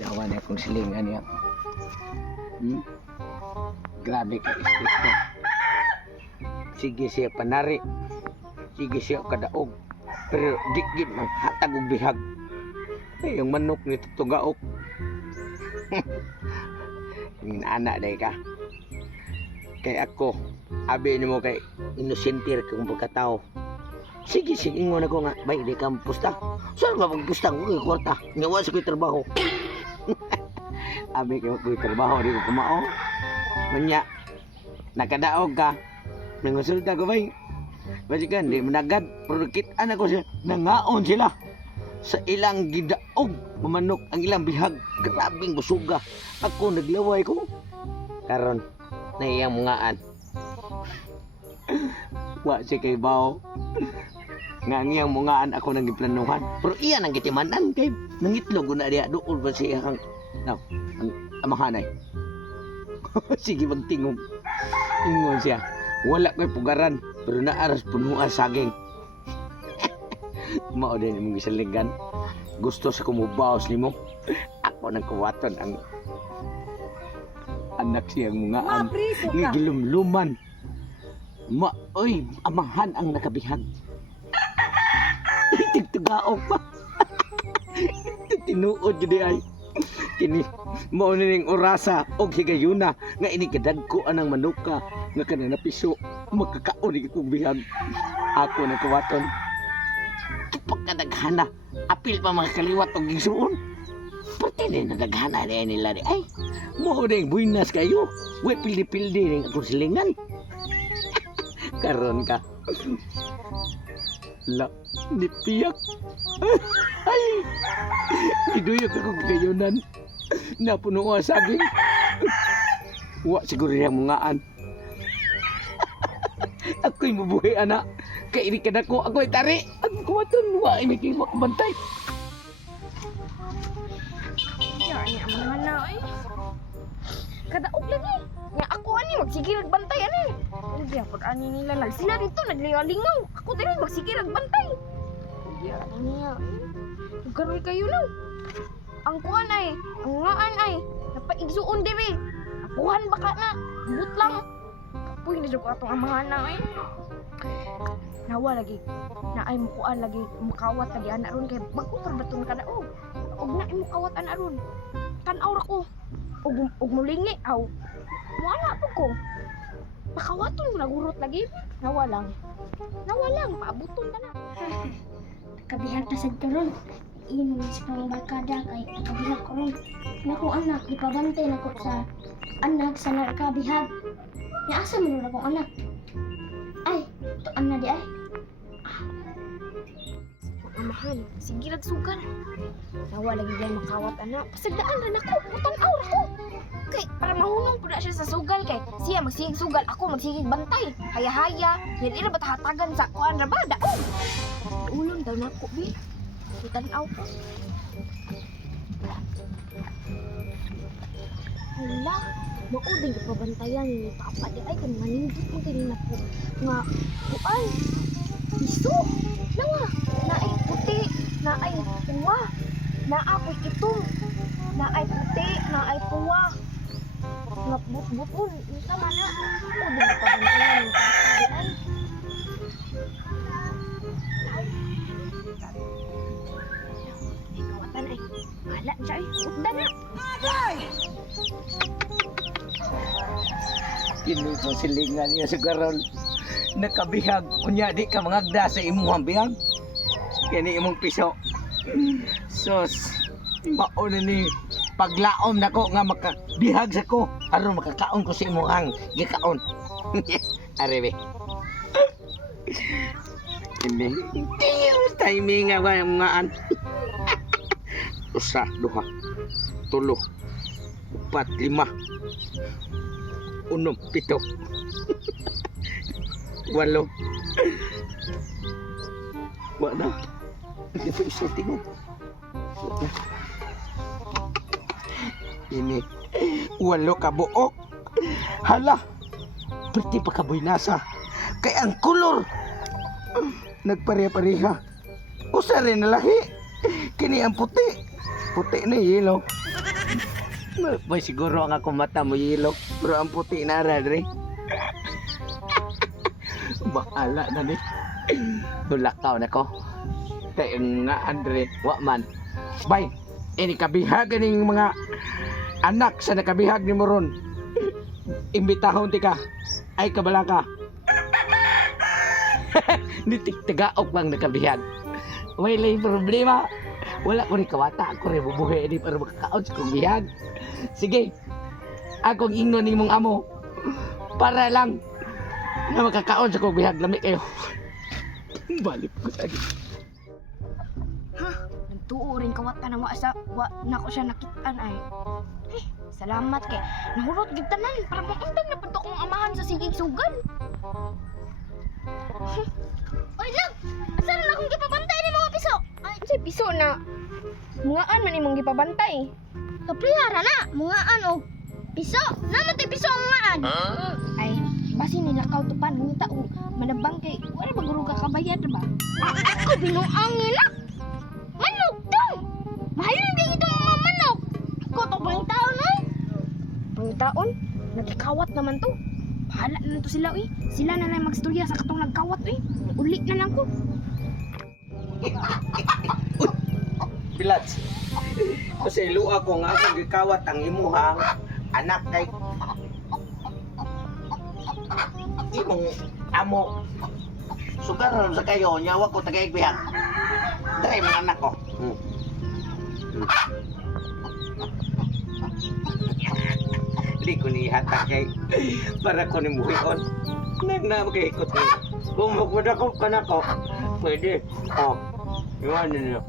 Dawan akong silingan niya. Grabe ka istrikto. Sige siya panari. Sige siya kadaog. Pero di gid man hatag og bihag. Ay, yung manok ni tutugaok. Yung anak day ka. Kay ako, abi ni mo kay inusentir kong pagkatao. Sige, sige, ingon ako nga. Bay, di ka pusta. Saan ba magpusta ko kay kwarta? Ngawa sa ko'y trabaho. Abi kayo ko'y trabaho, di ko kumao. Manya, nakadaog ka. Nangusulta ko bay. Basikan, di managad. Pero kitaan ako siya. Nangaon sila. Sa ilang gidaog, mamanok ang ilang bihag. Grabing busuga. Ako naglaway ko. Karon, naiyang mungaan. Wa si kay bao. Nga ngiyang mungaan ako nang giplanuhan. Pero iya nang gitimanan kay nangitlog na diya dool ba siya ang amahanay. Sige magtingog. Ingon siya. Wala ko'y pugaran pero naaras punuan saging. Mao din imong gisaligan. Gusto sa kumubaos nimo. Ako nang kuwaton ang anak siyang mungaan. Ni gilumluman. Oy, amahan ang nakabihag. Tigtugaok pa. Tinuod jud ay. Kini mao ning orasa og higayuna nga ini kadagko anang manuka nga kana napiso magkakaon ni kong bihag. Ako na kawaton. Pagkadaghana, apil pa mga kaliwat og gisuon. Pati na nadaghana nila di ay. Mao ding buinas kayo. Way pildi-pildi ning akong silingan. Karon ka. La, nipiyak. Ay, iduyok ako kayunan. Napuno nga saging. Wa siguro yung mungaan. Ako'y mabuhay, anak. Kairi ka na ko, ako'y tari. Ang kumaton, wa, may kiwa bantay. Yan, ang mga na, eh. Kadaog lagi. Nga ako, ani, magsige nagbantay, ani. Hindi, ako, ani nila lang. Sila dito, naglingaw-lingaw. Ako din, magsige nagbantay. Yan, niya. Nagkaroy kayo lang. Ang kuhan ay, ang ngaan ay, napaigsuon diri. Apuhan baka na, but lang. Kapoy, hindi ko atong amahan na ay. Nawa lagi, na ay mukuan lagi, mukawat lagi anak ron. Kaya magkutar baton ka na, og na ay mukawat anak ron. Tanaw ra ko, og mulingi, aw. Wala po ko. Makawaton mo nagurot lagi. Nawa lang, paabuton ka na. Kabihag na sad karon. Inom sa kang barkada kay kabihag ko ron. Nako anak, ipabantay nako sa anak sa nakabihag. Ni asa man akong anak? Ay, to ana di ay. Amahan, sige nagsugal. Nawa lagi diyan makawat anak. Pasagdaan ra nako, putanaw ra ko. Kay para mahunong pud na siya sa sugal kay siya magsigig sugal, ako magsigig bantay. Haya-haya, yan ira ba hatagan sa kuan ra ba? Daog. Ulon daw nako bi. Putanaw ko. Hala, mauding ka pabantayan ni Papa di ay kan manindot mo kanina po nga kuan. Iso, nawa, naay puti, naay puwa, naapoy itom, naay puti, naay puwa, nga but-buton, isa man na, mauding ka pabantayan ni Papa di ay. Kawatan ay, wala siya ay, utda na. Kini ko silingan niya sa karon. Nakabihag. Kunya di ka mangagda sa imuhang bihag. Kani imong piso. Sos, mao na ni paglaom nako nga makabihag sa ko aron makakaon ko sa imuhang gikaon. Arebe. Ini timing nga ba ngaan. Usa, duha, tulo, upat, lima, unom, pito, walo. Wa na. Hindi pa isa tingog. Ini walo ka buok. Hala. Perti pa ka buinasa. Kay ang kulor nagpare-pareha. Usa rin na lahi. Kini ang puti. Puti na yelo. Boy, siguro ang akong mata mo yelo. Pero ang puti na dre. Bahala na ni. Hulakaw na ko. Kaya nga Andre, wa man. Bay, ini kabihag ning mga anak sa nakabihag ni Moron. Imbitahon ti ka. Ay kabala ka. Nitik tagaok bang nakabihag. Wala problema. Wala ko ni kawata. Ako rin bubuhay ni para makakaon sa kong bihag. Sige. Akong ingnon ni mong amo. Para lang na makakaon sa kong bihag. Lami kayo. Balik ko sa Ha? Nagtuo rin kawat ka na wa na ko siya nakitaan ay. Eh, salamat kay nahurot gid tanan para maundag na pud kong amahan sa sigig sugal. Oy, lang! Asa na akong gipabantay ni mga piso? Ay, say piso na. Mungaan man imong gipabantay. Kaprihara na! Mga ano? Piso! Naman tayo piso ang maan! Ay, basi nilakaw to pan ngita o manabang kay wala ba guro ka kabayad ba? Ako binuang nila! Manok dong! Mahal na ito mga manok! Ako to bang taon ay? Pangitaon, nagkawat naman to. Bahala na to sila eh. Sila na lang magstorya sa katong nagkawat eh. Uli na lang ko. Pilats. Kasi luwa ko nga akong gikawat ang imuhang anak kay imong amo. Sugar sa kayo, nyawa ko tagaigbihag. Dre mga anak ko. Di ko ni hatag kay para ko ni muhion. Na magkikot ko. Kung magmadakop ka na ko, pwede. Oh, iwan ninyo.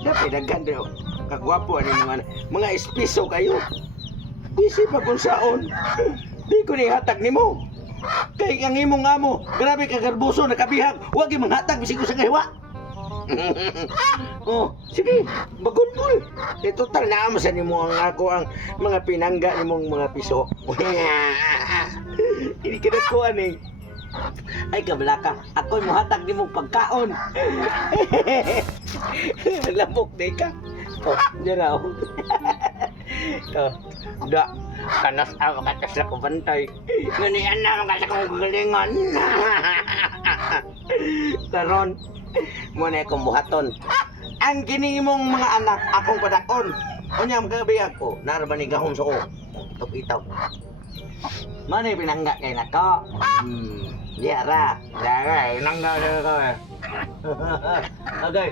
Dapat naganda kagwapo ani mga espiso kayo. Bisi pa kung saon. Di ko ni hatag nimo. Kay ang imong amo, grabe ka garbuso nakabihag. Huwag imong hatag bisig ko sa kahiwa. Oh, sige, bagulbul. Eh, total na sa nimo ang ako ang mga pinangga nimong mga piso. Hindi ka na kuhan eh. Ay, kabalaka, ako'y muhatag nimong pagkaon. Lambok di ka. Oh, dyan ako. Oh, da, kanas ako katas na kubantay. Ganiyan na ang kasa kong galingan. Karon, muna akong buhaton. Ang kining mong mga anak, akong padakon. Unya magabi ako, naraban ni gahom sa ko. Itaw. Mana pinangga kay nako? Yara. Dara, pinangga ko. Okay,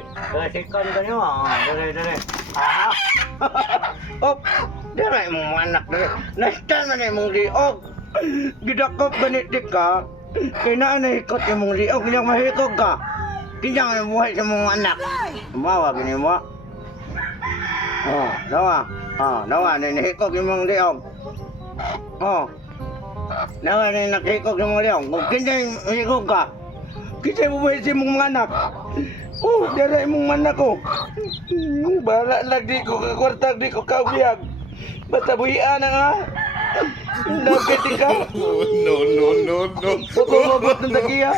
sikon ko niyo. Dere. Ah. Op, dere mo anak dere. Nastan man imong liog. Gidakop ganit ka. Kaya na ikot imong liog, hindi mahikog ka. Kaya ang buhay sa mga anak. Mawa gini mo. Oh, nawa ninihikog imong liog. Oh. Nawa ninakikog imong liog. Kung kanya mahikog ka. Kita buhay sa imong mga anak. Oh, dara imong anak ko. Bahala lagi ko kakwartag di ko kaubiyag. Basta buhian na nga. Napit ka. No. Pagkumabot ng tagiya.